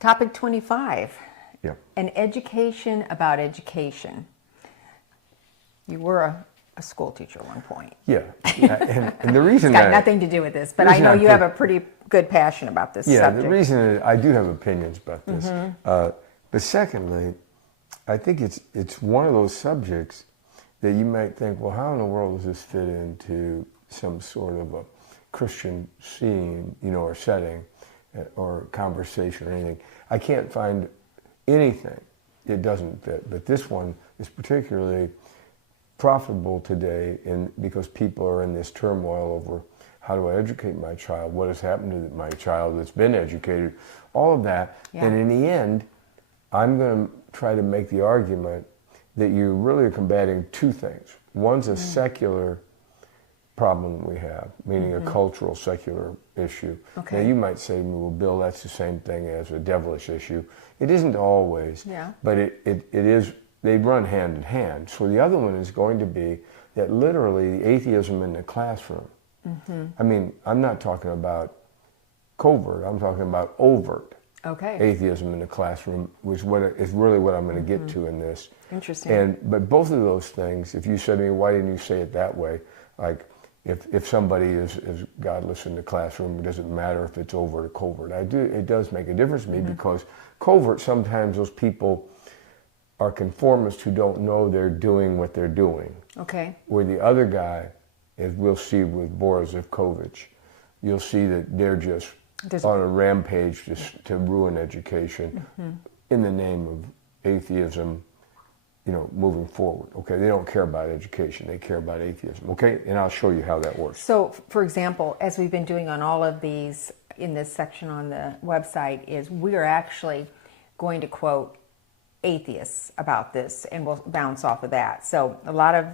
Topic 25. Yeah. An education about education. You were a school teacher at one point. Yeah. And the reason It's got nothing to do with this, but I know you have a pretty good passion about this subject. The reason is I do have opinions about this. But secondly, I think it's one of those subjects that you might think, well, how in the world does this fit into some sort of a Christian scene, or setting, or conversation or anything. I can't find anything it doesn't fit. But this one is particularly profitable today because people are in this turmoil over how do I educate my child, what has happened to my child that's been educated, all of that. Yeah. And in the end, I'm going to try to make the argument that you really are combating two things. One's a secular problem we have, meaning a cultural, secular issue. Okay. Now you might say to me, well, Bill, that's the same thing as a devilish issue. It isn't always, but it is, they run hand in hand. So the other one is going to be that literally the atheism in the classroom. I mean, I'm not talking about covert, I'm talking about overt atheism in the classroom, which is really what I'm going to get to in this. Interesting. But both of those things, if you said to me, why didn't you say it that way? Like, if somebody is godless in the classroom, it doesn't matter if it's overt or covert. It does make a difference to me because covert, sometimes those people are conformists who don't know they're doing what they're doing. Okay. Where the other guy, as we'll see with Boris Zivkovich, you'll see that they're just on a rampage to ruin education in the name of atheism, moving forward. Okay, they don't care about education, they care about atheism. Okay, and I'll show you how that works. So, for example, as we've been doing on all of these in this section on the website, is we're actually going to quote atheists about this, and we'll bounce off of that. So a lot of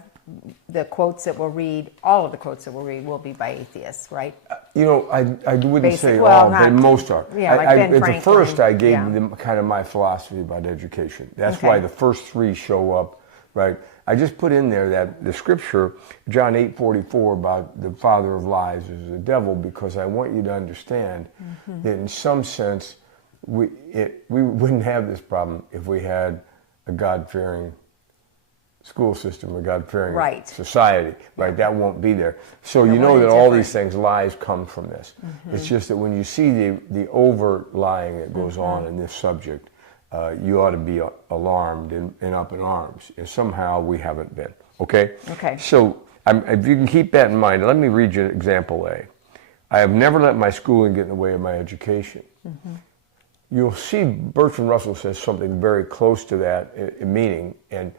the quotes that we'll read, all of the quotes that we'll read will be by atheists, right? I wouldn't say all, but most are. Yeah, like Ben at Franklin. the first, I gave them kind of my philosophy about education. That's why the first three show up, right? I just put in there that the scripture, John 8:44, about the father of lies is the devil, because I want you to understand that in some sense, we wouldn't have this problem if we had a God-fearing school system or God-fearing society, right? That won't be there. So you know that all these things, lies come from this. It's just that when you see the overt lying that goes on in this subject, you ought to be alarmed and up in arms. And somehow we haven't been, okay? Okay. So if you can keep that in mind, let me read you example A. I have never let my schooling get in the way of my education. You'll see Bertrand Russell says something very close to that meaning, and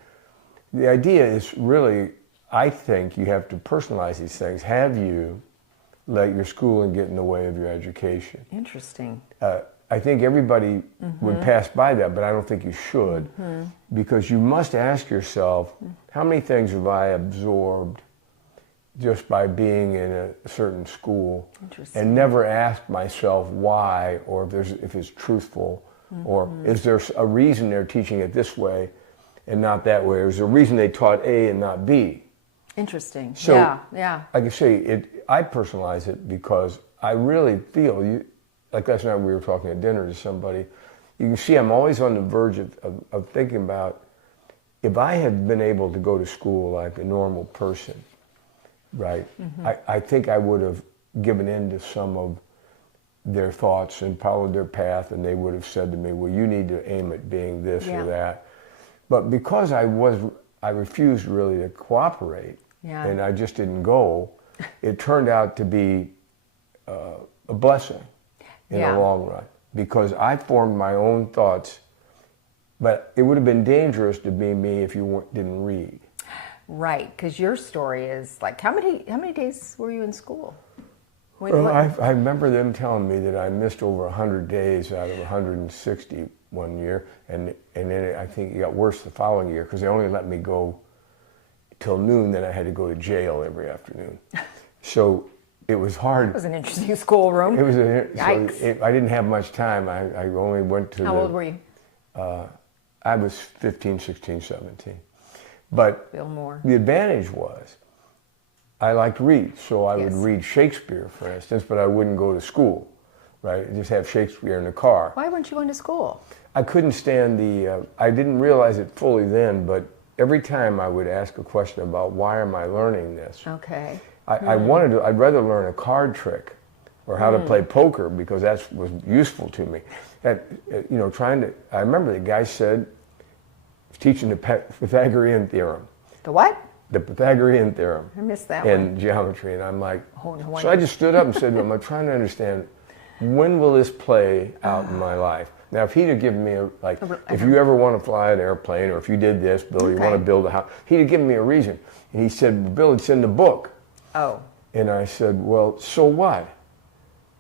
the idea is really, I think you have to personalize these things. Have you let your schooling get in the way of your education? Interesting. I think everybody would pass by that, but I don't think you should, because you must ask yourself, how many things have I absorbed just by being in a certain school, and never asked myself why, or if it's truthful, or is there a reason they're teaching it this way and not that way, or is there a reason they taught A and not B? Interesting. So, yeah. Like I say, I personalize it because I really feel, like last night we were talking at dinner to somebody, you can see I'm always on the verge of thinking about, if I had been able to go to school like a normal person, right, I think I would have given in to some of their thoughts and followed their path, and they would have said to me, well, you need to aim at being this or that. But because I refused really to cooperate, and I just didn't go, it turned out to be a blessing in the long run, because I formed my own thoughts. But it would have been dangerous to be me if you didn't read. Right, because your story is like, how many days were you in school? Well, I remember them telling me that I missed over 100 days out of 160 one year, and then I think it got worse the following year because they only let me go till noon. Then I had to go to jail every afternoon. So it was hard. It was an interesting schoolroom. It was I didn't have much time. I only went to How old were you? I was 15, 16, 17. But Bill Moore. The advantage was I liked to read, so I would read Shakespeare, for instance, but I wouldn't go to school. right? Just have Shakespeare in the car. Why weren't you going to school? I couldn't stand I didn't realize it fully then, but every time I would ask a question about why am I learning this, Okay. I'd rather learn a card trick or how to play poker because that was useful to me. I remember the guy said, teaching the Pythagorean theorem. The what? The Pythagorean theorem. I missed that in geometry, and I'm like, Oh, no so I just stood up and said to him, I'm trying to understand, when will this play out in my life? Now, if he'd have given me if you ever want to fly an airplane, or if you did this, Bill, you want to build a house, he'd have given me a reason. And he said, Bill, it's in the book. Oh. And I said, well, so what?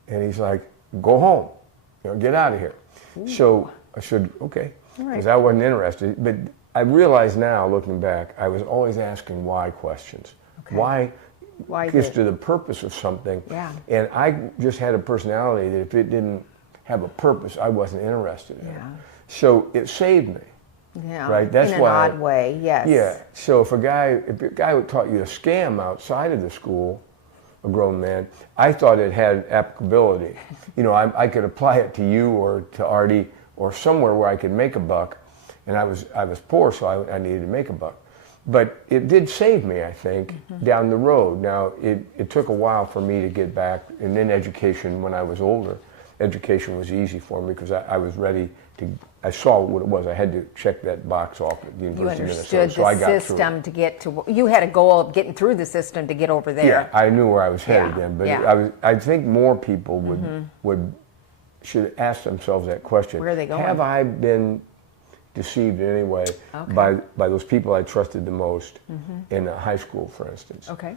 And he's like, go home, get out of here. Ooh. So I said, okay, because I wasn't interested. But I realize now, looking back, I was always asking why questions. Okay. Why gets to the purpose of something. Yeah. And I just had a personality that if it didn't have a purpose, I wasn't interested in it. So it saved me. Yeah. Right. That's in an why. odd way. Yes. Yeah. So if a guy taught you to scam outside of the school, a grown man, I thought it had applicability. I could apply it to you or to Artie or somewhere where I could make a buck, and I was poor, so I needed to make a buck. But it did save me, I think, down the road. Now, it took a while for me to get back, and then education, when I was older, education was easy for me because I was ready to, I saw what it was. I had to check that box off at the University of Minnesota. You understood the system to get to, you had a goal of getting through the system to get over there. Yeah, I knew where I was headed then, but I think more people should ask themselves that question. Where are they going? Have I been deceived in any way by those people I trusted the most in high school, for instance? Okay.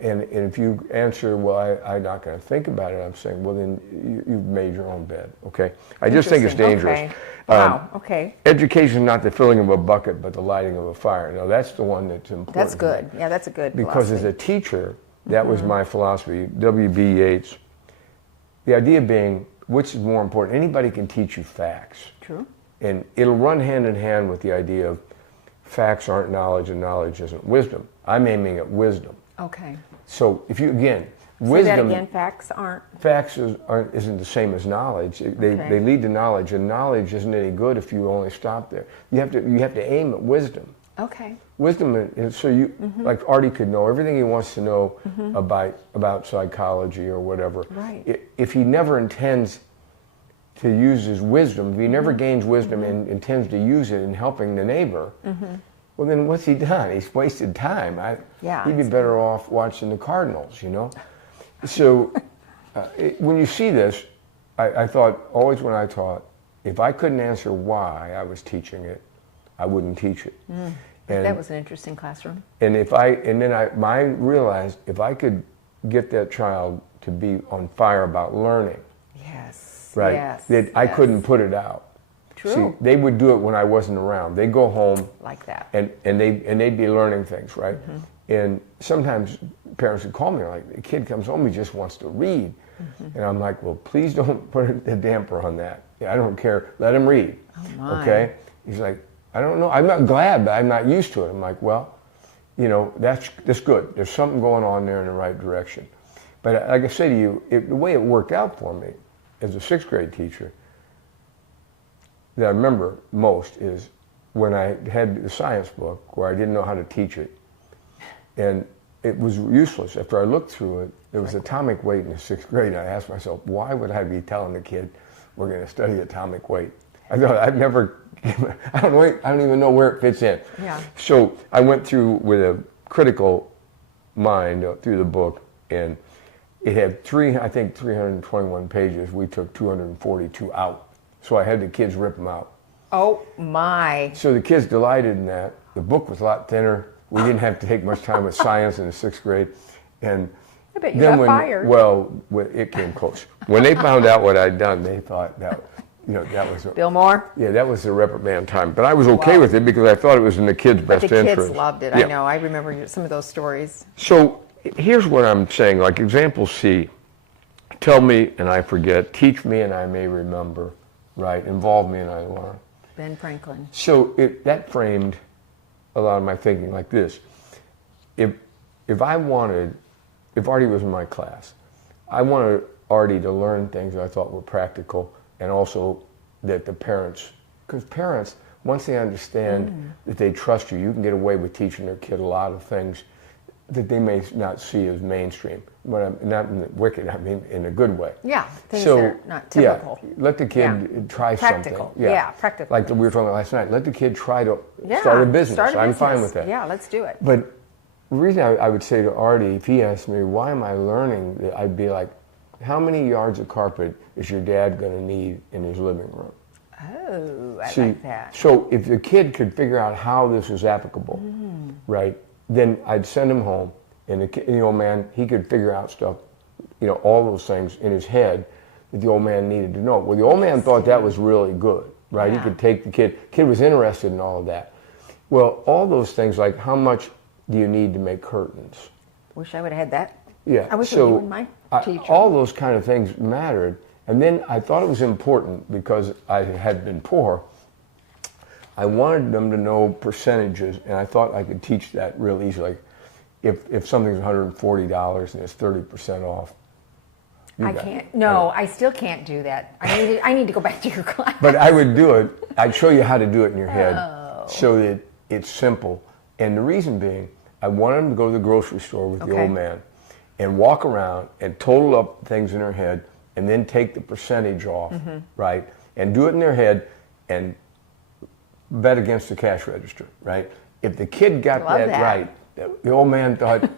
And if you answer, well, I'm not going to think about it, I'm saying, well, then you've made your own bed, okay? I just think it's dangerous. Okay. Wow, okay. Education is not the filling of a bucket, but the lighting of a fire. Now, that's the one that's important. That's good. Yeah, that's a good Because philosophy. as a teacher, that was my philosophy, W.B. Yeats. The idea being, which is more important? Anybody can teach you facts. True. And it'll run hand in hand with the idea of facts aren't knowledge and knowledge isn't wisdom. I'm aiming at wisdom. Okay. So if you, again, wisdom. Say that again, facts aren't? Facts isn't the same as knowledge. They lead to knowledge, and knowledge isn't any good if you only stop there. You have to aim at wisdom. Okay. Wisdom is so you, like Artie could know everything he wants to know about psychology or whatever. Right. If he never intends to use his wisdom, if he never gains wisdom and intends to use it in helping the neighbor, well, then what's he done? He's wasted time. He'd be better off watching the Cardinals, So when you see this, I thought always when I taught, if I couldn't answer why I was teaching it, I wouldn't teach it. And that was an interesting classroom. And then I realized if I could get that child to be on fire about learning, right, that I couldn't put it out. True. See, they would do it when I wasn't around. They'd go home like that, and they'd be learning things, right? And sometimes parents would call me like, the kid comes home, he just wants to read, and I'm like, well, please don't put a damper on that. I don't care. Let him read. Oh my. Okay. He's like, I don't know. I'm not glad, but I'm not used to it. I'm like, well, that's good. There's something going on there in the right direction. But like I say to you, the way it worked out for me as a sixth grade teacher that I remember most is when I had the science book where I didn't know how to teach it. And it was useless. After I looked through it, there was atomic weight in the sixth grade. And I asked myself, why would I be telling the kid we're going to study atomic weight? I thought I don't even know where it fits in. Yeah. So I went through with a critical mind through the book, and it had 321 pages. We took 242 out. So I had the kids rip them out. Oh my. So the kids delighted in that. The book was a lot thinner. We didn't have to take much time with science in the sixth grade. And I bet you got fired. Well, it came close. When they found out what I'd done, they thought that was Bill Moore? Yeah, that was the reprimand time. But I was okay with it because I thought it was in the kids' best interest. The kids loved it. Yeah. I know. I remember some of those stories. So here's what I'm saying. Like example C, tell me and I forget, teach me and I may remember, right? Involve me and I learn. Ben Franklin. So that framed a lot of my thinking like this. If Artie was in my class, I wanted Artie to learn things that I thought were practical, and also that the parents, because parents, once they understand that they trust you, you can get away with teaching their kid a lot of things that they may not see as mainstream. But I'm not in the wicked, I mean in a good way. Yeah, things that are not typical. Yeah, let the kid try Practical. something. Yeah, practical. Like we were talking about last night, let the kid try to start a business. I'm fine with that. Yeah, let's do it. But the reason I would say to Artie, if he asked me, why am I learning, I'd be like, how many yards of carpet is your dad going to need in his living room? Oh, I like that. So if the kid could figure out how this was applicable, right, then I'd send him home, and the old man, he could figure out stuff, all those things in his head that the old man needed to know. Well, the old man thought that was really good, right? Yeah. He could take the kid was interested in all of that. Well, all those things, like how much do you need to make curtains? Wish I would have had that. Yeah. I wish you were my teacher. All those kind of things mattered. And then I thought it was important because I had been poor. I wanted them to know percentages, and I thought I could teach that real easily. If something's $140 and it's 30% off, I can't. No, I still can't do that. I need to go back to your class. But I would do it. I'd show you how to do it in your head so that it's simple. And the reason being, I wanted them to go to the grocery store with the old man and walk around and total up things in their head and then take the percentage off, right? And do it in their head and bet against the cash register, right? If the kid got that right, the old man thought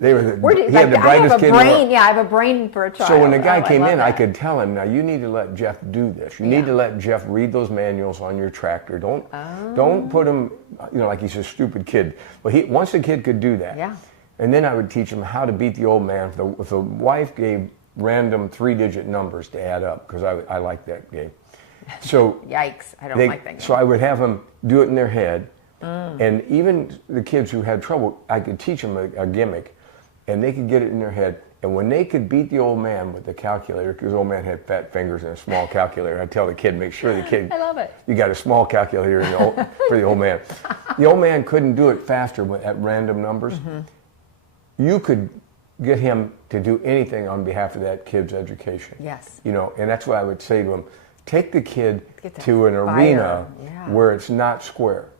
they were he had the brightest kid in the world. Yeah, I have a brain for a child. So when the guy came in, I could tell him, now you need to let Jeff do this. You need to let Jeff read those manuals on your tractor. Don't put him, like he's a stupid kid. But once the kid could do that, and then I would teach him how to beat the old man. If the wife gave random 3-digit numbers to add up, because I like that game. So yikes, I don't like that game. So I would have them do it in their head, and even the kids who had trouble, I could teach them a gimmick, and they could get it in their head. And when they could beat the old man with the calculator, because the old man had fat fingers and a small calculator, I'd tell the kid, make sure the kid, I love it. You got a small calculator for the old man. The old man couldn't do it faster at random numbers. You could get him to do anything on behalf of that kid's education. Yes. And that's what I would say to him. Take the kid to an arena where it's not square.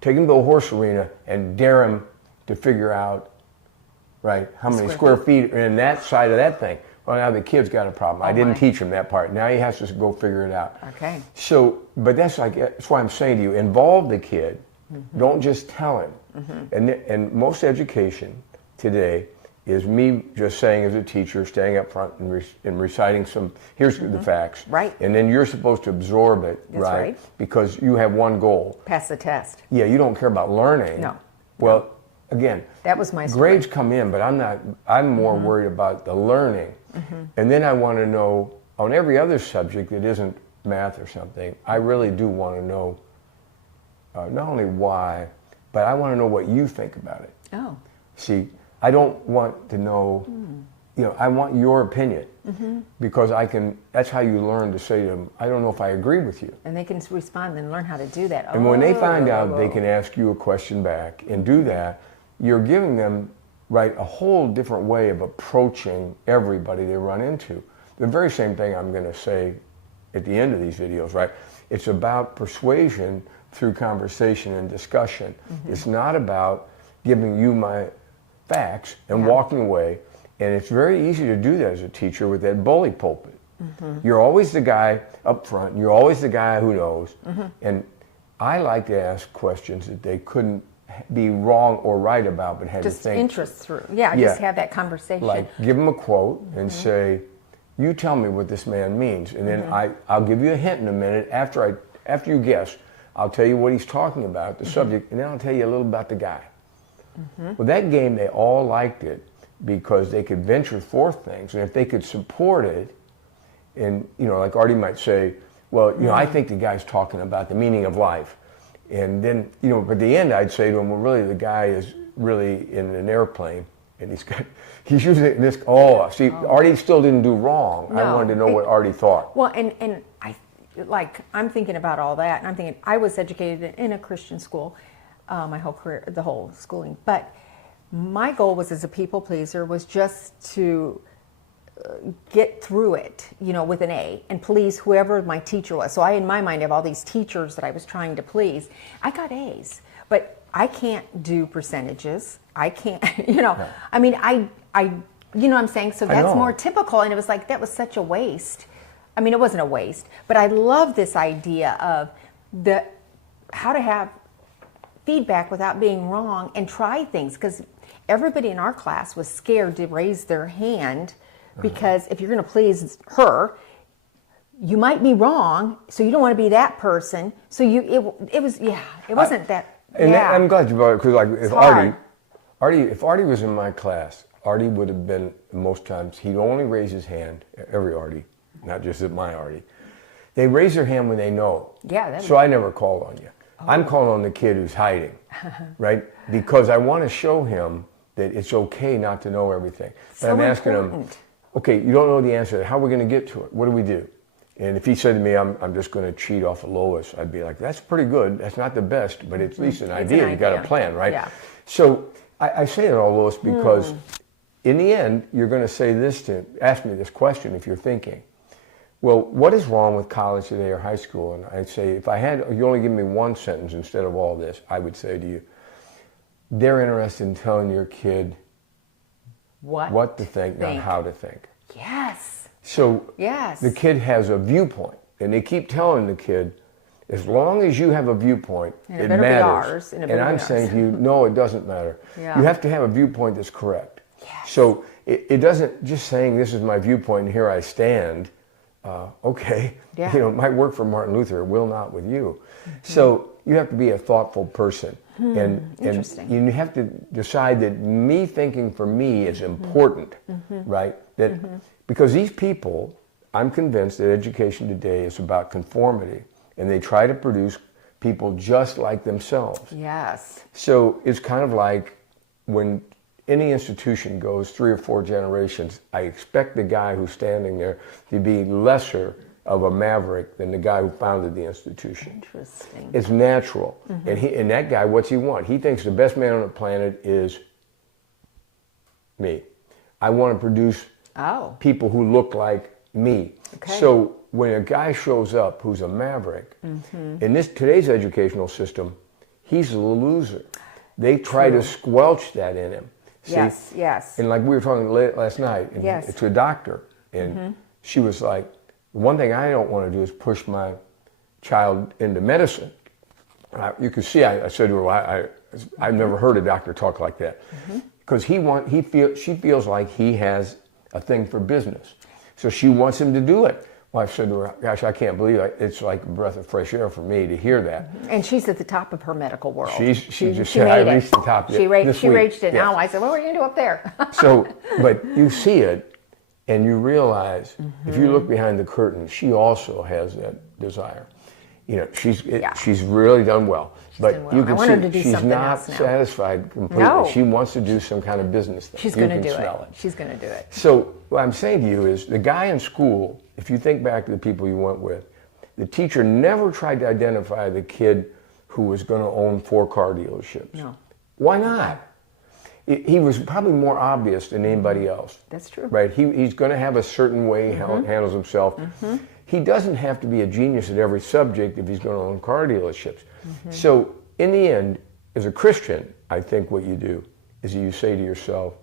Take him to a horse arena and dare him to figure out, right, how many square feet are in that side of that thing. Well, now the kid's got a problem. I didn't teach him that part. Now he has to go figure it out. Okay. So, but that's why I'm saying to you, involve the kid. Don't just tell him. And most education today is me just saying as a teacher, standing up front and reciting here's the facts. Right. And then you're supposed to absorb it, right? Because you have one goal. Pass the test. Yeah, you don't care about learning. No. Well, again, that was my story. Grades come in, but I'm more worried about the learning. And then I want to know, on every other subject that isn't math or something, I really do want to know not only why, but I want to know what you think about it. Oh. See, I don't want to know, I want your opinion because that's how you learn to say to them, I don't know if I agree with you. And they can respond and learn how to do that. And when they find out they can ask you a question back and do that, you're giving them, right, a whole different way of approaching everybody they run into. The very same thing I'm going to say at the end of these videos, right? It's about persuasion through conversation and discussion. It's not about giving you my facts and walking away. And it's very easy to do that as a teacher with that bully pulpit. You're always the guy up front. You're always the guy who knows. And I like to ask questions that they couldn't be wrong or right about, but had just to think. interest through. Yeah, just have that conversation. Like give them a quote and say, you tell me what this man means. And then I'll give you a hint in a minute. After you guess, I'll tell you what he's talking about, the subject, and then I'll tell you a little about the guy. Well, that game, they all liked it because they could venture forth things. And if they could support it, and, like Artie might say, well, I think the guy's talking about the meaning of life. And then, but at the end, I'd say to him, well, really, the guy is really in an airplane. And he's using this, Artie still didn't do wrong. No, I wanted to know what Artie thought. Well, and I'm thinking about all that, and I'm thinking, I was educated in a Christian school my whole career, the whole schooling. But my goal was, as a people pleaser, was just to get through it, with an A and please whoever my teacher was. So I, in my mind, have all these teachers that I was trying to please. I got A's, but I can't do percentages. I can't, I mean, I what I'm saying? So that's more typical. And it was like, that was such a waste. I mean, it wasn't a waste, but I love this idea of how to have feedback without being wrong and try things, because everybody in our class was scared to raise their hand, because if you're going to please her, you might be wrong, so you don't want to be that person. So it wasn't that. And I'm glad you brought it, because like if Artie was in my class, Artie would have been, most times he'd only raise his hand. Every Artie, not just at my Artie, they raise their hand when they know. Yeah. So I never call on you. I'm calling on the kid who's hiding, right? Because I want to show him that it's okay not to know everything. But I'm asking him, okay, you don't know the answer. How are we going to get to it? What do we do? And if he said to me, I'm just going to cheat off of Lois, I'd be like, that's pretty good. That's not the best, but it's at least an idea. You got a plan, right? Yeah. So I say that all, Lois, because in the end, you're going to say this ask me this question if you're thinking, well, what is wrong with college today or high school? And I'd say, you only give me one sentence instead of all this, I would say to you, they're interested in telling your kid what to think, not how to think. Yes. So the kid has a viewpoint, and they keep telling the kid, as long as you have a viewpoint, it matters. And I'm saying to you, no, it doesn't matter. Yeah. You have to have a viewpoint that's correct. Yes. So it doesn't just saying this is my viewpoint and here I stand. Okay, it might work for Martin Luther, it will not with you. So you have to be a thoughtful person, and you have to decide that me thinking for me is important, right? That because these people, I'm convinced that education today is about conformity, and they try to produce people just like themselves. Yes. So it's kind of like when any institution goes 3 or 4 generations, I expect the guy who's standing there to be lesser of a maverick than the guy who founded the institution. Interesting. It's natural. And that guy, what's he want? He thinks the best man on the planet is me. I want to produce people who look like me. Okay. So when a guy shows up who's a maverick, in today's educational system, he's a loser. They try to squelch that in him. See? Yes. And like we were talking last night, and to a doctor, and she was like, one thing I don't want to do is push my child into medicine. You could see, I said to her, I've never heard a doctor talk like that. Because she feels like he has a thing for business. So she wants him to do it. Well, I said to her, gosh, I can't believe it. It's like a breath of fresh air for me to hear that. And she's at the top of her medical world. She just said, I reached the top. She reached it. Now I said, what were you going to do up there? So, but you see it, and you realize, if you look behind the curtain, she also has that desire. She's really done well. But you can see she's not satisfied completely. No. She wants to do some kind of business thing. She's going to do it. She's going to do it. So what I'm saying to you is the guy in school, if you think back to the people you went with, the teacher never tried to identify the kid who was going to own 4 car dealerships. No. Why not? He was probably more obvious than anybody else. That's true. Right? He's going to have a certain way how he handles himself. He doesn't have to be a genius at every subject if he's going to own car dealerships. So in the end, as a Christian, I think what you do is you say to yourself,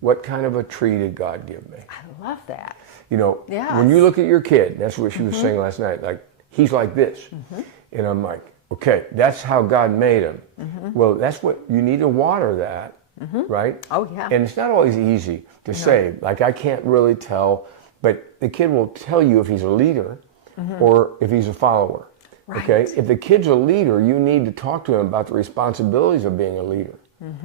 what kind of a tree did God give me? I love that. When you look at your kid, that's what she was saying last night, like, he's like this. And I'm like, okay, that's how God made him. Well, that's what, you need to water that, right? Oh, yeah. And it's not always easy to say, like, I can't really tell, but the kid will tell you if he's a leader or if he's a follower. Right. Okay? If the kid's a leader, you need to talk to him about the responsibilities of being a leader,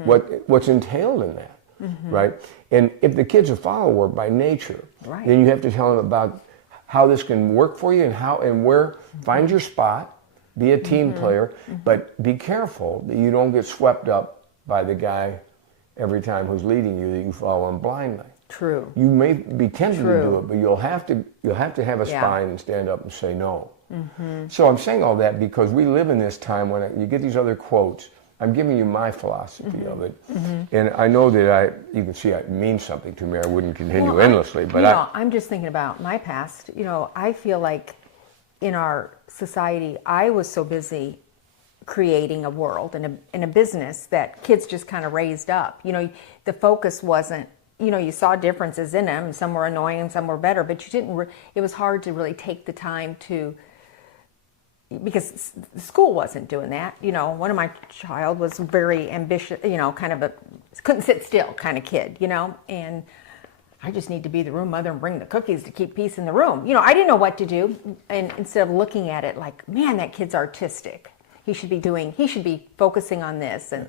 what's entailed in that. Right? And if the kid's a follower by nature, then you have to tell him about how this can work for you and where, find your spot, be a team player, but be careful that you don't get swept up by the guy every time who's leading you, that you follow him blindly. True. You may be tempted to do it, but you'll have to have a spine and stand up and say no. So I'm saying all that because we live in this time when you get these other quotes, I'm giving you my philosophy of it. And I know that you can see it means something to me. I wouldn't continue endlessly, but I'm just thinking about my past. I feel like in our society, I was so busy creating a world and a business that kids just kind of raised up. The focus wasn't, you saw differences in them. Some were annoying and some were better, but you didn't, it was hard to really take the time to, because the school wasn't doing that. One of my child was very ambitious, kind of couldn't sit still kind of kid, and I just need to be the room mother and bring the cookies to keep peace in the room. I didn't know what to do. And instead of looking at it like, man, that kid's artistic. He should be focusing on this. And,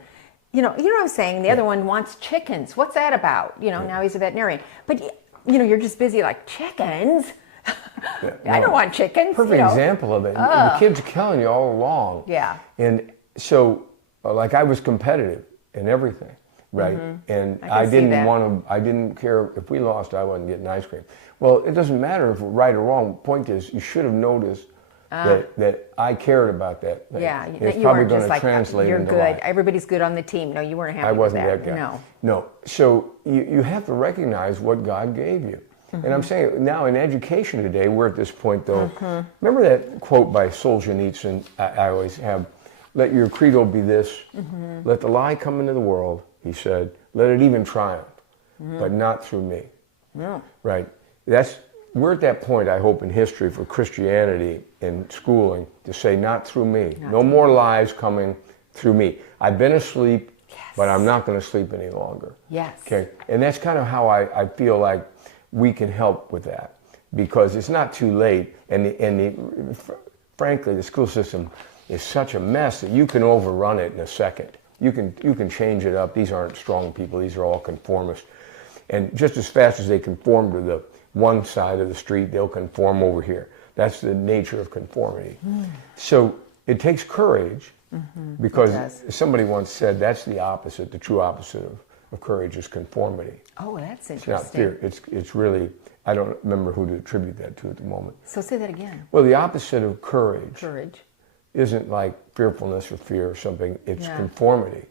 you know what I'm saying? The other one wants chickens. What's that about? Now he's a veterinarian. But, you're just busy like, chickens? I don't want chickens. Perfect example of it. The kids are killing you all along. Yeah. And so, like, I was competitive in everything, right? And I didn't care if we lost, I wasn't getting ice cream. Well, it doesn't matter if we're right or wrong. Point is, you should have noticed that I cared about that. Yeah, it's you probably weren't going just to like, translate you're into good. life. Everybody's good on the team. No, you weren't happy I wasn't with that guy. No. So you have to recognize what God gave you. And I'm saying now in education today, we're at this point though. Remember that quote by Solzhenitsyn I always have, let your credo be this, let the lie come into the world, he said, let it even triumph, but not through me. Right? We're at that point, I hope, in history for Christianity in schooling to say, not through me. No more lies coming through me. I've been asleep, but I'm not going to sleep any longer. Yes. Okay? And that's kind of how I feel like we can help with that, because it's not too late. And frankly, the school system is such a mess that you can overrun it in a second. You can change it up. These aren't strong people. These are all conformists. And just as fast as they conform to the one side of the street, they'll conform over here. That's the nature of conformity. So it takes courage, because somebody once said that's the opposite, the true opposite of courage is conformity. Oh, that's interesting. It's not fear. It's really, I don't remember who to attribute that to at the moment. So say that again. Well, the opposite of courage isn't like fearfulness or fear or something. It's conformity.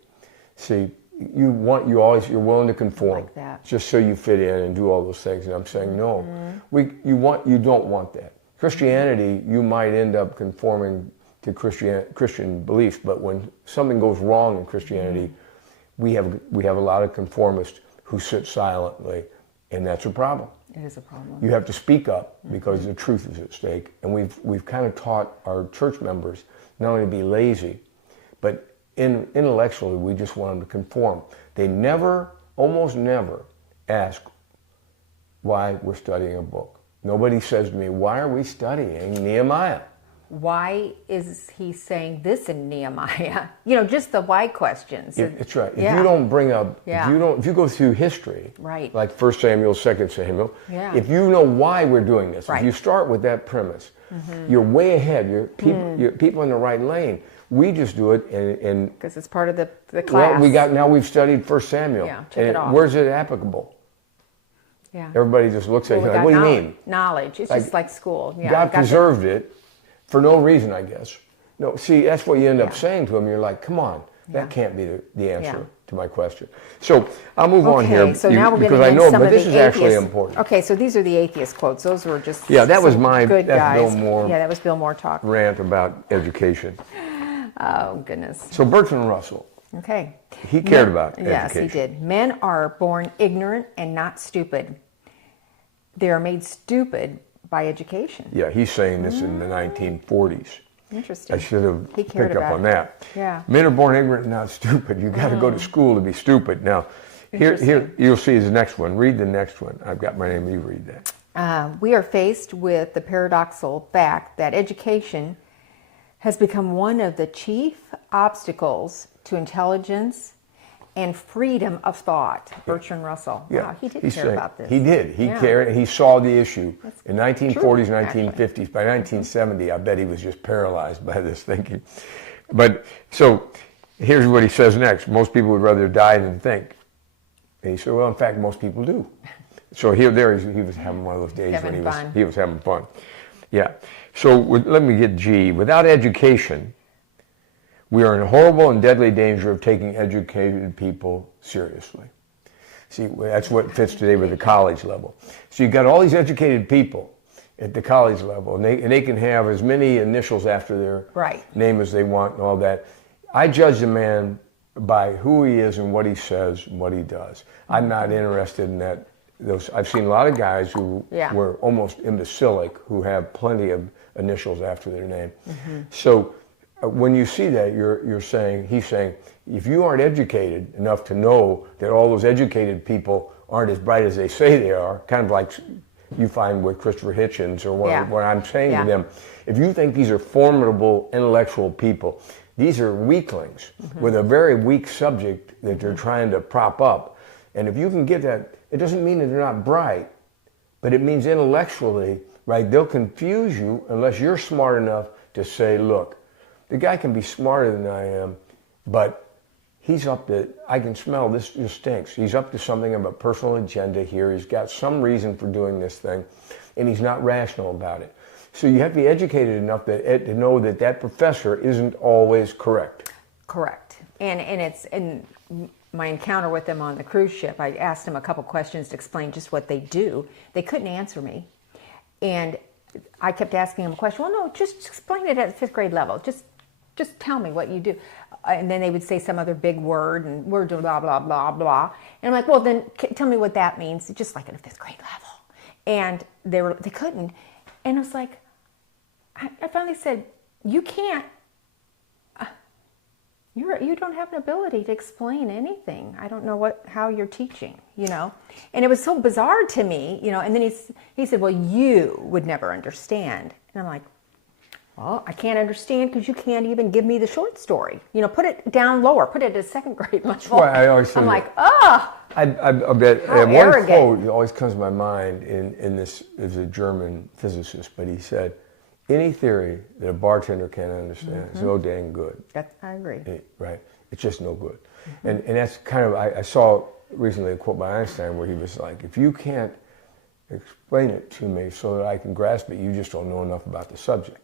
See, you're willing to conform, like that. just so you fit in and do all those things. And I'm saying no, you don't want that. Christianity, you might end up conforming to Christian beliefs, but when something goes wrong in Christianity, we have a lot of conformists who sit silently, and that's a problem. It is a problem. You have to speak up because the truth is at stake, and we've kind of taught our church members not only to be lazy, but intellectually we just want them to conform. They almost never ask why we're studying a book. Nobody says to me, why are we studying Nehemiah? Why is he saying this in Nehemiah? Just the why questions. It's right. If you don't bring up, if you go through history, like 1 Samuel, 2 Samuel, if you know why we're doing this, if you start with that premise, you're way ahead. You're people in the right lane. We just do it and because it's part of the class. Well, we've studied 1 Samuel. Yeah, check it off. Where's it applicable? Yeah. Everybody just looks at you like, what do you mean? Knowledge. It's just like school. Yeah, God preserved it for no reason, I guess. No, see, that's what you end up saying to them. You're like, come on, that can't be the answer to my question. So I'll move on here. So now we're because I know, but this is actually important. Okay, so these are the atheist quotes. Those were just that was my good guys. Bill Moore. Yeah, that was Bill Moore talk. Rant about education. Oh goodness. So Bertrand Russell. Okay. He cared about education. Yes, he did. Men are born ignorant and not stupid. They are made stupid by education. Yeah, he's saying this in the 1940s. Interesting. I should have picked up on that. Yeah. Men are born ignorant and not stupid. You got to go to school to be stupid. Now, here you'll see the next one. Read the next one. I've got my name. You read that. We are faced with the paradoxical fact that education has become one of the chief obstacles to intelligence and freedom of thought. Bertrand Russell. Yeah. Wow, he did care about this. He did. He cared. He saw the issue. In 1940s, 1950s. By 1970, I bet he was just paralyzed by this thinking. But so here's what he says next. Most people would rather die than think. And he said, well, in fact, most people do. So he was having one of those days when he was having fun. Yeah. So let me get G. Without education, We are in horrible and deadly danger of taking educated people seriously. See, that's what fits today with the college level. So you've got all these educated people at the college level, and they can have as many initials after their name as they want and all that. I judge a man by who he is and what he says and what he does. I'm not interested in that. I've seen a lot of guys who were almost imbecilic who have plenty of initials after their name. So when you see that, he's saying, if you aren't educated enough to know that all those educated people aren't as bright as they say they are, kind of like you find with Christopher Hitchens or what I'm saying to them, if you think these are formidable intellectual people, these are weaklings with a very weak subject that they're trying to prop up. And if you can get that, it doesn't mean that they're not bright, but it means intellectually, right, they'll confuse you unless you're smart enough to say, look, the guy can be smarter than I am, but he's up to, I can smell this just stinks. He's up to something of a personal agenda here. He's got some reason for doing this thing, and he's not rational about it. So you have to be educated enough to know that that professor isn't always correct. Correct. And it's in my encounter with them on the cruise ship, I asked them a couple questions to explain just what they do. They couldn't answer me. And I kept asking them a question. Well, no, just explain it at the 5th grade level. Just tell me what you do. And then they would say some other big word, and we're doing blah, blah, blah, blah. And I'm like, well, then tell me what that means, just like at a 5th grade level. And they couldn't. And I was like, I finally said, you can't, you don't have an ability to explain anything. I don't know how you're teaching, you know. And it was so bizarre to me, you know. And then he said, well, you would never understand. And I'm like, well, I can't understand because you can't even give me the short story. You know, put it down lower. Put it at 2nd grade level. That's why I always say I'm like, oh. I bet one quote that always comes to my mind in this is a German physicist, but he said, any theory that a bartender can't understand is no dang good. I agree. Right? It's just no good. And that's kind of, I saw recently a quote by Einstein where he was like, if you can't explain it to me so that I can grasp it, you just don't know enough about the subject.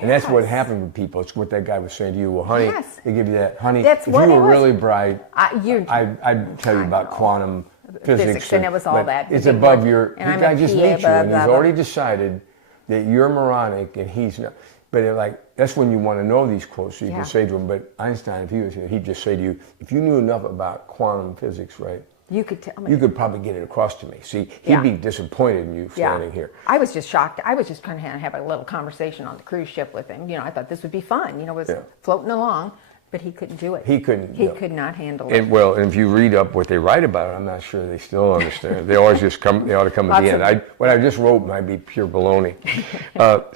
And that's what happened with people. It's what that guy was saying to you. Well, honey, they give you that. Honey, if you were really bright, I'd tell you about quantum physics. And it was all that. It's above your, the guy just meets you and he's already decided that you're moronic and he's not. But that's when you want to know these quotes so you can say to him, but Einstein, if he was here, he'd just say to you, if you knew enough about quantum physics, right? You could tell me. You could probably get it across to me. See, he'd be disappointed in you standing here. I was just shocked. I was just trying to have a little conversation on the cruise ship with him. You know, I thought this would be fun. You know, it was floating along, but he couldn't do it. He couldn't. He could not handle it. Well, and if you read up what they write about it, I'm not sure they still understand. They always just come. They ought to come at the end. What I just wrote might be pure baloney.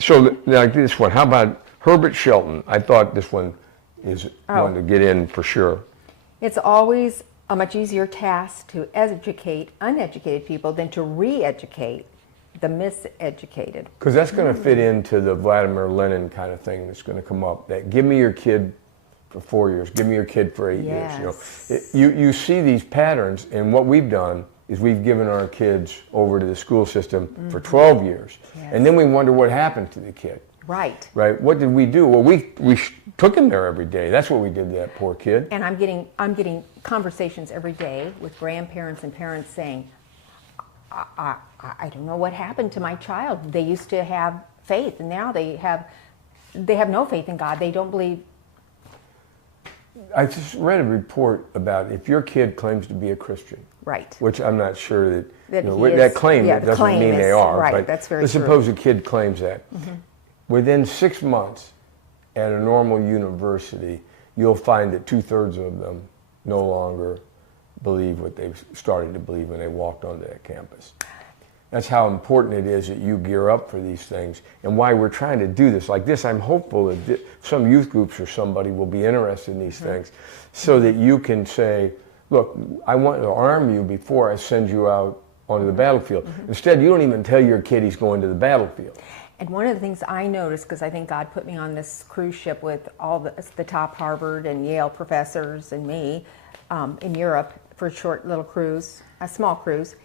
So like this one. How about Herbert Shelton? I thought this one is one to get in for sure. It's always a much easier task to educate uneducated people than to re-educate the miseducated. Because that's going to fit into the Vladimir Lenin kind of thing that's going to come up. That give me your kid for 4 years, give me your kid for 8 years. You know, you see these patterns, and what we've done is we've given our kids over to the school system for 12 years, and then we wonder what happened to the kid. Right. Right. What did we do? Well, we took him there every day. That's what we did to that poor kid. And I'm getting conversations every day with grandparents and parents saying, I don't know what happened to my child. They used to have faith, and now they have no faith in God. They don't believe. I just read a report about if your kid claims to be a Christian. Right. Which I'm not sure that is, that claim doesn't mean they are. Right. But that's very let's true. suppose a kid claims that. Within 6 months, at a normal university, you'll find that 2/3 of them no longer believe what they started to believe when they walked onto that campus. That's how important it is that you gear up for these things, and why we're trying to do this. Like this, I'm hopeful that some youth groups or somebody will be interested in these things, so that you can say, look, I want to arm you before I send you out onto the battlefield. Instead, you don't even tell your kid he's going to the battlefield. And one of the things I noticed, because I think God put me on this cruise ship with all the top Harvard and Yale professors and me in Europe for a short little cruise, a small cruise,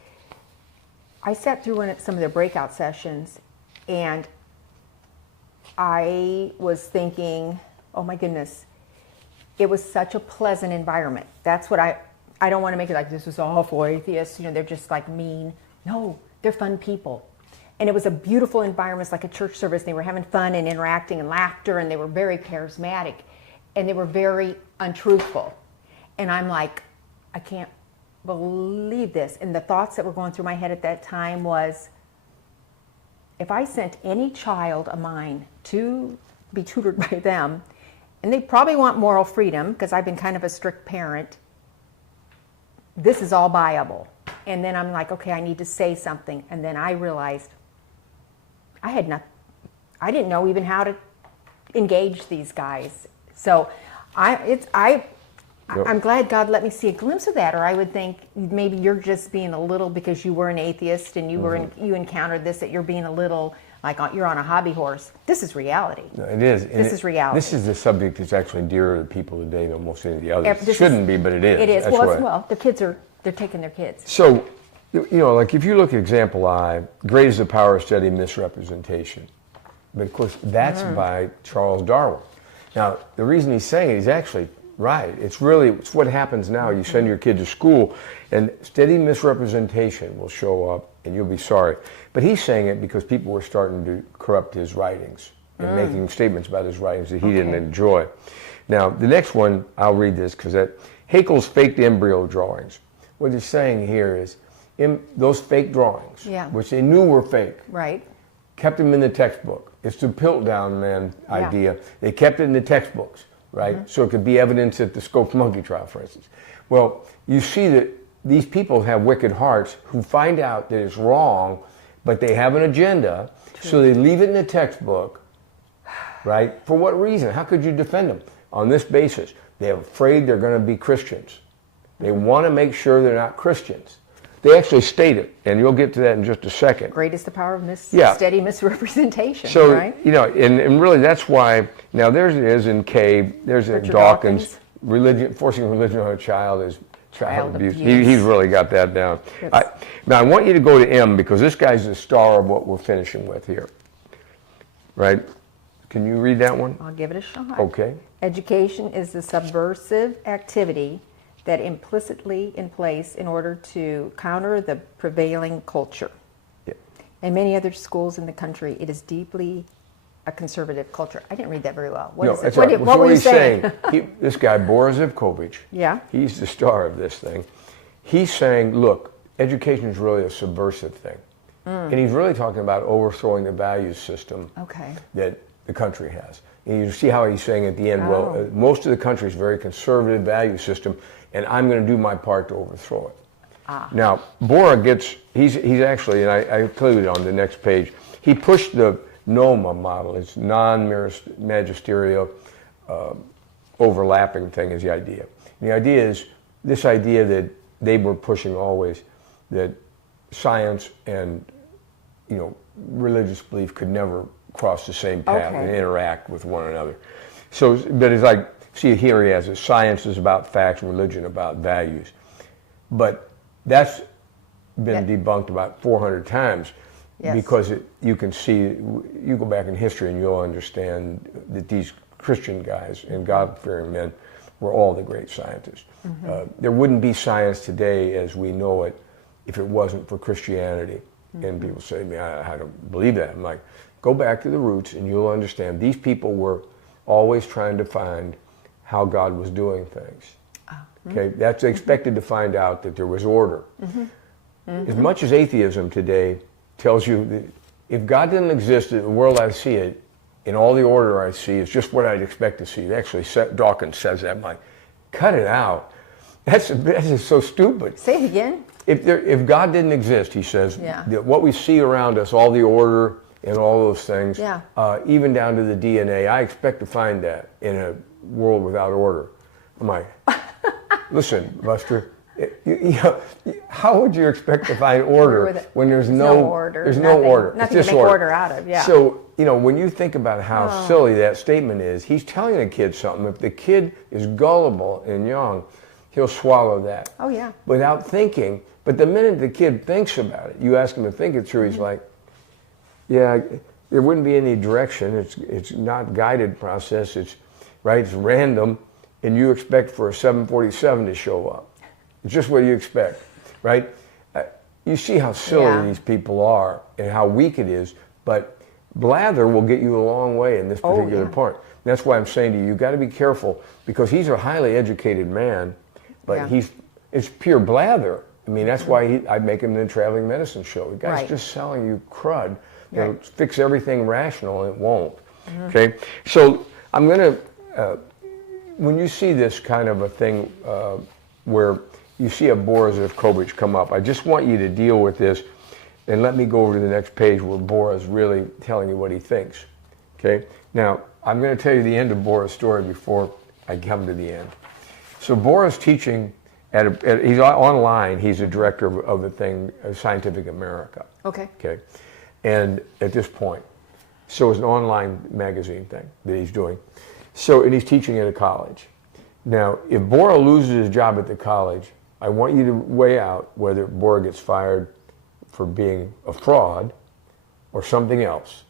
I sat through some of their breakout sessions, and I was thinking, oh my goodness, it was such a pleasant environment. That's what I don't want to make it like this is all for atheists. You know, they're just like mean. No, they're fun people. And it was a beautiful environment. It's like a church service. They were having fun and interacting and laughter, and they were very charismatic, and they were very untruthful. And I'm like, I can't believe this. And the thoughts that were going through my head at that time was, if I sent any child of mine to be tutored by them, and they probably want moral freedom because I've been kind of a strict parent, this is all viable. And then I'm like, okay, I need to say something. And then I realized I didn't know even how to engage these guys. So I'm glad God let me see a glimpse of that, or I would think maybe you're just being a little, because you were an atheist and you encountered this, that you're being a little like you're on a hobby horse. This is reality. No, it is. This is reality. This is the subject that's actually dearer to people today than almost any of the others. It shouldn't be, but it is. It is. That's Well, the kids they're taking their kids. So, you know, like if you look at example I, great is the power of steady misrepresentation. But of course, that's by Charles Darwin. Now, the reason he's saying it, he's actually right. It's what happens now. You send your kid to school, and steady misrepresentation will show up, and you'll be sorry. But he's saying it because people were starting to corrupt his writings and making statements about his writings that he didn't enjoy. Now, the next one, I'll read this because Haeckel's faked embryo drawings. What he's saying here is, those fake drawings, which they knew were fake, right, kept them in the textbook. It's the Piltdown man idea. They kept it in the textbooks, right? So it could be evidence at the Scopes monkey trial, for instance. Well, you see that these people have wicked hearts who find out that it's wrong, but they have an agenda, so they leave it in the textbook, right? For what reason? How could you defend them? On this basis, they're afraid they're going to be Christians. They want to make sure they're not Christians. They actually state it, and you'll get to that in just a second. Great is the power of steady misrepresentation, so, right? You know, and really that's why, now there's it is in Cave, there's in Dawkins, forcing religion on a child is child abuse. He's really got that down. Yes. Now I want you to go to M, because this guy's the star of what we're finishing with here. Right? Can you read that one? I'll give it a shot. Okay. Education is the subversive activity that implicitly in place in order to counter the prevailing culture. Yeah. In many other schools in the country, it is deeply a conservative culture. I didn't read that very well. What is it? What were you saying? This guy, Boris Zivkovich, he's the star of this thing. He's saying, look, education is really a subversive thing. And he's really talking about overthrowing the value system that the country has. And you see how he's saying at the end, well, most of the country is a very conservative value system, and I'm going to do my part to overthrow it. Now, Bora he's actually, and I included it on the next page, he pushed the NOMA model, it's non-magisterial overlapping thing is the idea. And the idea is this idea that they were pushing always, that science and religious belief could never cross the same path and interact with one another. So, but it's like, see here he has it, science is about facts and religion about values. But that's been debunked about 400 times because you can see, you go back in history and you'll understand that these Christian guys and God-fearing men were all the great scientists. There wouldn't be science today as we know it if it wasn't for Christianity. And people say to me, I don't believe that. I'm like, go back to the roots and you'll understand these people were always trying to find how God was doing things. Okay, that's expected to find out that there was order. As much as atheism today tells you that if God didn't exist in the world I see it, in all the order I see, it's just what I'd expect to see. Actually, Dawkins says that. I'm like, cut it out. That's just so stupid. Say it again. If God didn't exist, he says, that what we see around us, all the order and all those things, even down to the DNA, I expect to find that in a world without order. I'm like, listen, Buster, how would you expect to find order when there's no order? There's no order. Nothing to make order out of, So, when you think about how silly that statement is, he's telling the kid something. If the kid is gullible and young, he'll swallow that. Oh, yeah. Without thinking. But the minute the kid thinks about it, you ask him to think it through, he's like, yeah, there wouldn't be any direction. It's not guided process. It's random. and you expect for a 747 to show up. It's just what you expect, right? You see how silly these people are and how weak it is, but blather will get you a long way in this particular part. That's why I'm saying to you, you've got to be careful, because he's a highly educated man, but it's pure blather. I mean, that's why I'd make him in a traveling medicine show. The guy's just selling you crud. It'll fix everything rational, and it won't. Okay? So I'm going to, when you see this kind of a thing where you see a Boris Zivkovic come up, I just want you to deal with this, and let me go over to the next page where Boris is really telling you what he thinks. Okay? Now, I'm going to tell you the end of Boris' story before I come to the end. So Boris teaching he's online. He's a director of the thing, Scientific America. Okay. Okay. And at this point, so it's an online magazine thing that he's doing. So, and he's teaching at a college. Now, if Bora loses his job at the college, I want you to weigh out whether Bora gets fired for being a fraud or something else.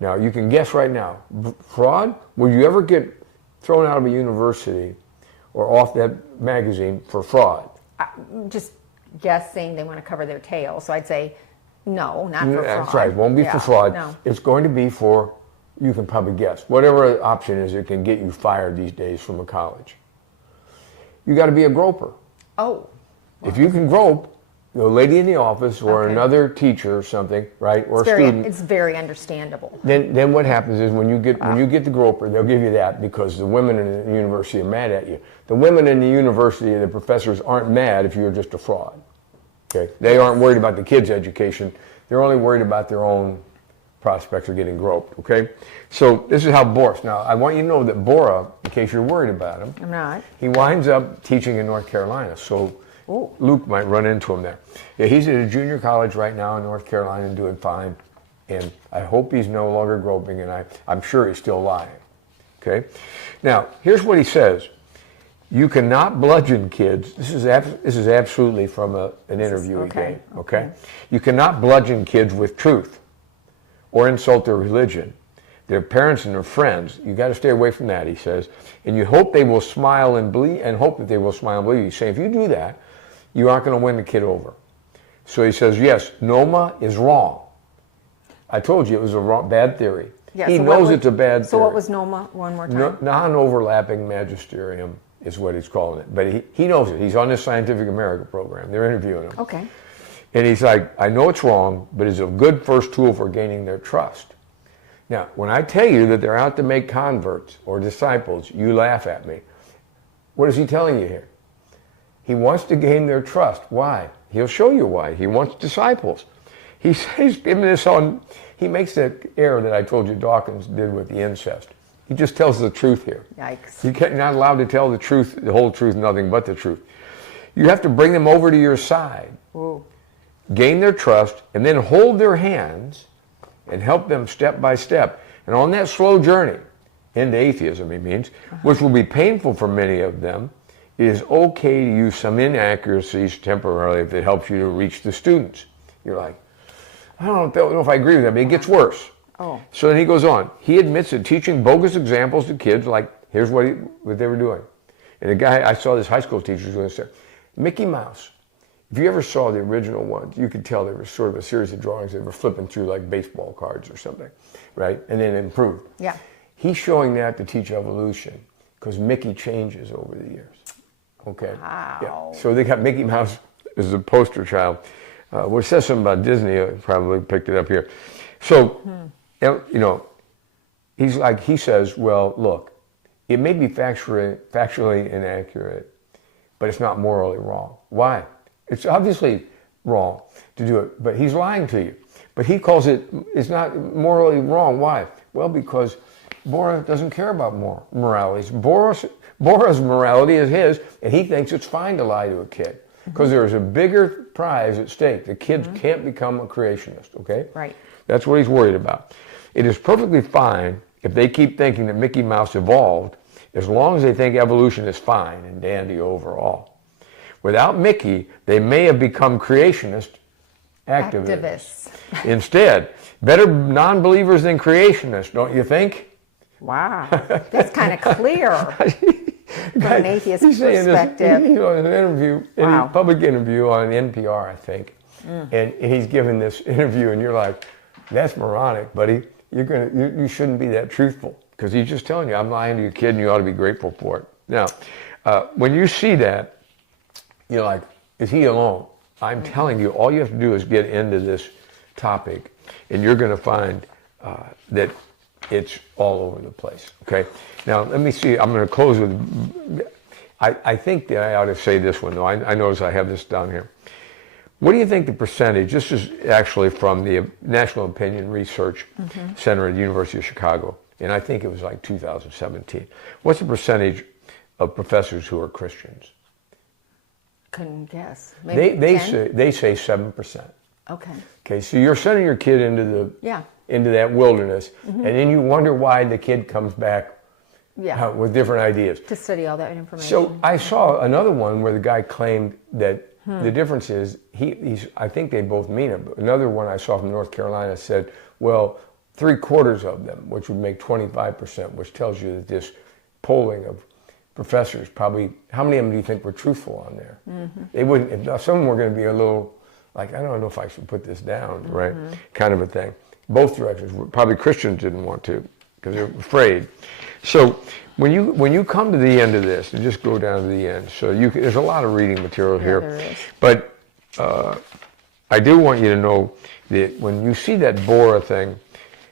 Now, you can guess right now. Fraud? Will you ever get thrown out of a university or off that magazine for fraud? Just guessing they want to cover their tail. So I'd say no, not for fraud. That's right. It won't be for fraud. No. It's going to be for, you can probably guess, whatever option is that can get you fired these days from a college. You got to be a groper. Oh. If you can grope, the lady in the office or another teacher or something, right, or a student. It's very understandable. Then what happens is when you get the groper, they'll give you that because the women in the university are mad at you. The women in the university and the professors aren't mad if you're just a fraud. Okay, they aren't worried about the kids' education. They're only worried about their own prospects of getting groped. Okay, so this is how Boris. Now I want you to know that Bora, in case you're worried about him, I'm not. he winds up teaching in North Carolina. So. Ooh. Luke might run into him there. Yeah, he's at a junior college right now in North Carolina and doing fine. And I hope he's no longer groping, and I'm sure he's still lying. Okay? Now, here's what he says. You cannot bludgeon kids. This is absolutely from an interview he gave. Okay? You cannot bludgeon kids with truth or insult their religion, their parents and their friends. You got to stay away from that, he says. And you hope they will smile and believe, and hope that they will smile and believe. He's saying if you do that, you aren't going to win the kid over. So he says, yes, Noma is wrong. I told you it was a bad theory. Yeah, he knows it's a bad theory. So what was Noma one more time? Non-overlapping magisterium is what he's calling it. But he knows it. He's on this Scientific America program. They're interviewing him. Okay. And he's like, I know it's wrong, but it's a good first tool for gaining their trust. Now, when I tell you that they're out to make converts or disciples, you laugh at me. What is he telling you here? He wants to gain their trust. Why? He'll show you why. He wants disciples. He says, he makes that error that I told you Dawkins did with the incest. He just tells the truth here. Yikes. You're not allowed to tell the truth, the whole truth, nothing but the truth. You have to bring them over to your side, gain their trust, and then hold their hands and help them step by step. And on that slow journey into atheism, he means, which will be painful for many of them, it is okay to use some inaccuracies temporarily if it helps you to reach the students. You're like, I don't know if I agree with that, but it gets worse. Oh. So then he goes on. He admits that teaching bogus examples to kids, like here's what they were doing. And the guy, I saw this high school teacher was going to say, Mickey Mouse. If you ever saw the original ones, you could tell they were sort of a series of drawings that were flipping through like baseball cards or something, right? And then improved. Yeah. He's showing that to teach evolution because Mickey changes over the years. Okay. Wow. Yeah. So they got Mickey Mouse as a poster child, which says something about Disney. I probably picked it up here. So, he says, well, look, it may be factually inaccurate, but it's not morally wrong. Why? It's obviously wrong to do it, but he's lying to you. But he calls it's not morally wrong. Why? Well, because Bora doesn't care about morality. Bora's morality is his, and he thinks it's fine to lie to a kid because there's a bigger prize at stake. The kids can't become a creationist, okay? Right. That's what he's worried about. It is perfectly fine if they keep thinking that Mickey Mouse evolved, as long as they think evolution is fine and dandy overall. Without Mickey, they may have become creationist activists. Instead, better non-believers than creationists, don't you think? Wow, that's kind of clear. From an atheist he's saying perspective. He's on an interview, Wow. a public interview on NPR, I think, and he's giving this interview, and you're like, "That's moronic, buddy. You shouldn't be that truthful," because he's just telling you, "I'm lying to your kid, and you ought to be grateful for it." Now, when you see that, you're like, "Is he alone?" I'm telling you, all you have to do is get into this topic, and you're going to find that it's all over the place. Okay. Now, let me see. I'm going to close with. I think that I ought to say this one though. I notice I have this down here. What do you think the percentage? This is actually from the National Opinion Research Center at the University of Chicago, and I think it was like 2017. What's the percentage of professors who are Christians? Couldn't guess. Maybe They 10? say 7%. Okay. Okay, so you're sending your kid into Yeah. that wilderness, and then you wonder why the kid comes back Yeah. with different ideas. To study all that information. So I saw another one where the guy claimed that the difference is he's. I think they both mean it. But another one I saw from North Carolina said, well, 3/4 of them, which would make 25%, which tells you that this polling of professors probably, how many of them do you think were truthful on there? They wouldn't. If some of them were going to be a little like, I don't know if I should put this down, right? Kind of a thing. Both directions. Probably Christians didn't want to because they're afraid. So when you come to the end of this, and just go down to the end, so there's a lot of reading material here, there is. but I do want you to know that when you see that Bora thing,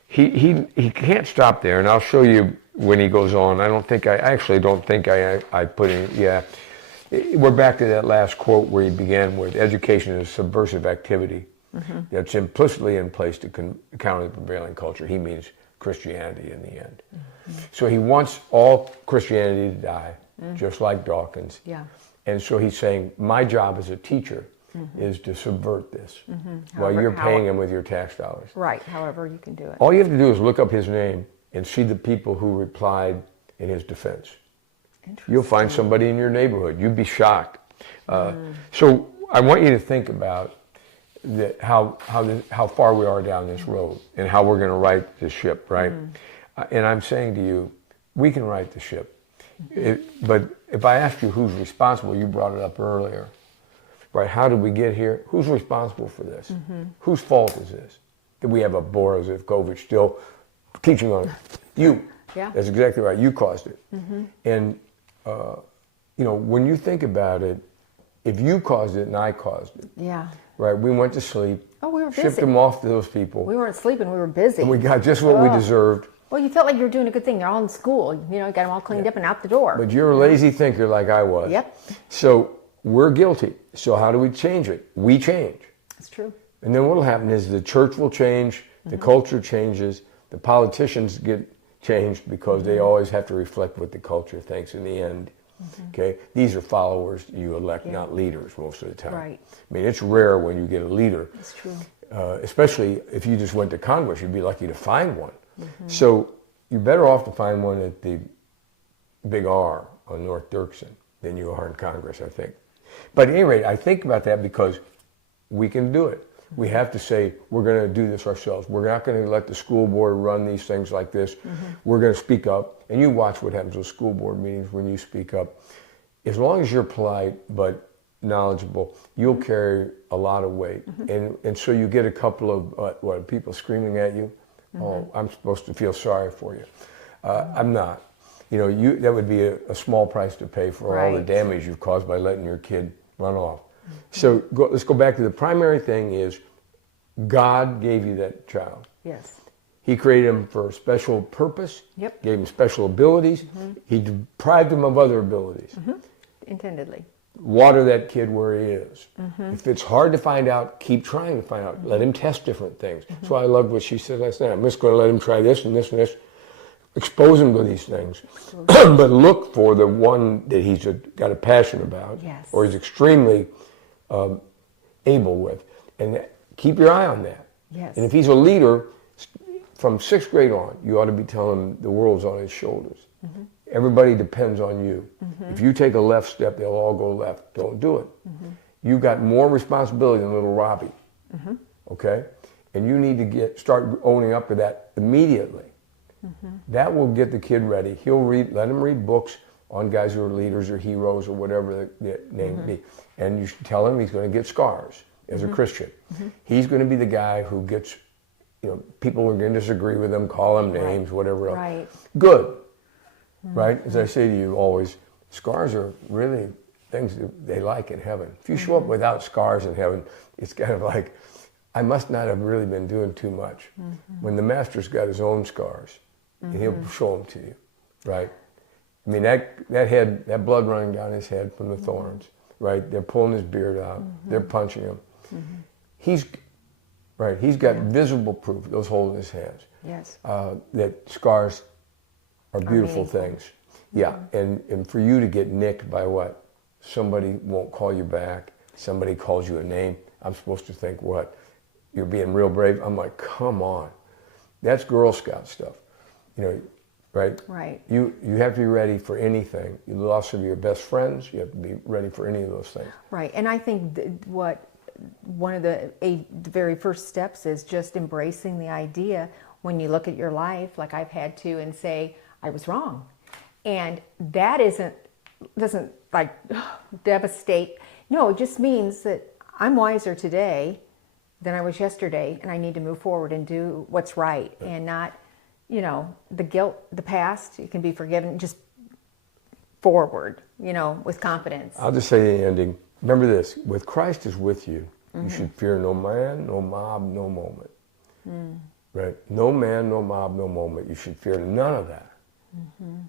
he can't stop there, and I'll show you when he goes on. I actually don't think I put in, yeah. We're back to that last quote where he began with, education is subversive activity that's implicitly in place to counter the prevailing culture. He means Christianity in the end. So he wants all Christianity to die, just like Dawkins. Yeah. And so he's saying, my job as a teacher is to subvert this while you're paying him with your tax dollars. Right, however you can do it. All you have to do is look up his name and see the people who replied in his defense. You'll find somebody in your neighborhood. You'd be shocked. So I want you to think about how far we are down this road and how we're going to right the ship, right? And I'm saying to you, we can right the ship. But if I ask you who's responsible, you brought it up earlier, right? How did we get here? Who's responsible for this? Whose fault is this? That we have a Boris Zivkovic still teaching on it? You. Yeah. That's exactly right. You caused it. And, when you think about it, if you caused it and I caused it, Yeah. right? We went to sleep. Oh, we were shipped busy. them off to those people. We weren't sleeping, we were busy. And we got just what we Oh. deserved. Well, you felt like you were doing a good thing. They're all in school. You got them all cleaned up and out the door. But you're a lazy thinker like I was. Yep. So we're guilty. So how do we change it? We change. It's true. And then what will happen is the church will change, the culture changes, the politicians get changed because they always have to reflect what the culture thinks in the end. Okay? These are followers you elect, not leaders most of the time. Right. I mean, it's rare when you get a leader. It's true. Especially if you just went to Congress, you'd be lucky to find one. So you're better off to find one at the Big R on North Dirksen than you are in Congress, I think. But at any rate, I think about that because we can do it. We have to say, we're going to do this ourselves. We're not going to let the school board run these things like this. We're going to speak up. And you watch what happens with school board meetings when you speak up. As long as you're polite but knowledgeable, you'll carry a lot of weight. And so you get a couple of people screaming at you. Oh, I'm supposed to feel sorry for you. I'm not. That would be a small price to pay for all the damage you've caused by letting your kid run off. So let's go back to the primary thing is God gave you that child. Yes. He created him for a special purpose. Yep. Gave him special abilities. He deprived him of other abilities. Intendedly. Water that kid where he is. If it's hard to find out, keep trying to find out. Let him test different things. That's why I loved what she said last night. I'm just going to let him try this and this and this. Expose him to these things. But look for the one that he's got a passion about or is extremely able with. And keep your eye on that. Yes. And if he's a leader, from 6th grade on, you ought to be telling him the world's on his shoulders. Everybody depends on you. If you take a left step, they'll all go left. Don't do it. You've got more responsibility than little Robbie. Okay? And you need to start owning up to that immediately. That will get the kid ready. Let him read books, on guys who are leaders or heroes or whatever the name be. And you should tell him he's going to get scars as a Christian. He's going to be the guy who gets, people are going to disagree with him, call him names, whatever else. Right. Good. Right? As I say to you always, scars are really things that they like in heaven. If you show up without scars in heaven, it's kind of like, I must not have really been doing too much. When the master's got his own scars, and he'll show them to you, right? I mean, that blood running down his head from the thorns, right? They're pulling his beard out. They're punching him. He's got visible proof, those holes in his hands. Yes. That scars are beautiful meaningful. things. Yeah, and for you to get nicked by what? Somebody won't call you back. Somebody calls you a name. I'm supposed to think what? You're being real brave. I'm like, come on. That's Girl Scout stuff. Right? Right. You have to be ready for anything. You lost some of your best friends. You have to be ready for any of those things. Right. And I think one of the very first steps is just embracing the idea when you look at your life, like I've had to, and say, I was wrong. And that doesn't like devastate. No, it just means that I'm wiser today than I was yesterday, and I need to move forward and do what's right, and not, the guilt, the past, it can be forgiven, just forward, with confidence. I'll just say the ending. Remember this, with Christ is with you, you should fear no man, no mob, no moment. Right? No man, no mob, no moment. You should fear none of that.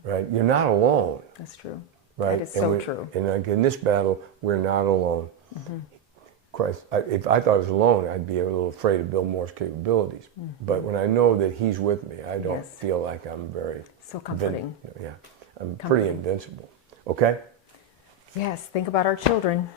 Right? You're not alone. That's true. Right? That is so true. And like in this battle, we're not alone. Christ, if I thought I was alone, I'd be a little afraid of Bill Moore's capabilities. But when I know that he's with me, I don't feel like I'm very... So comforting. I'm pretty invincible. Okay? Yes, think about our children.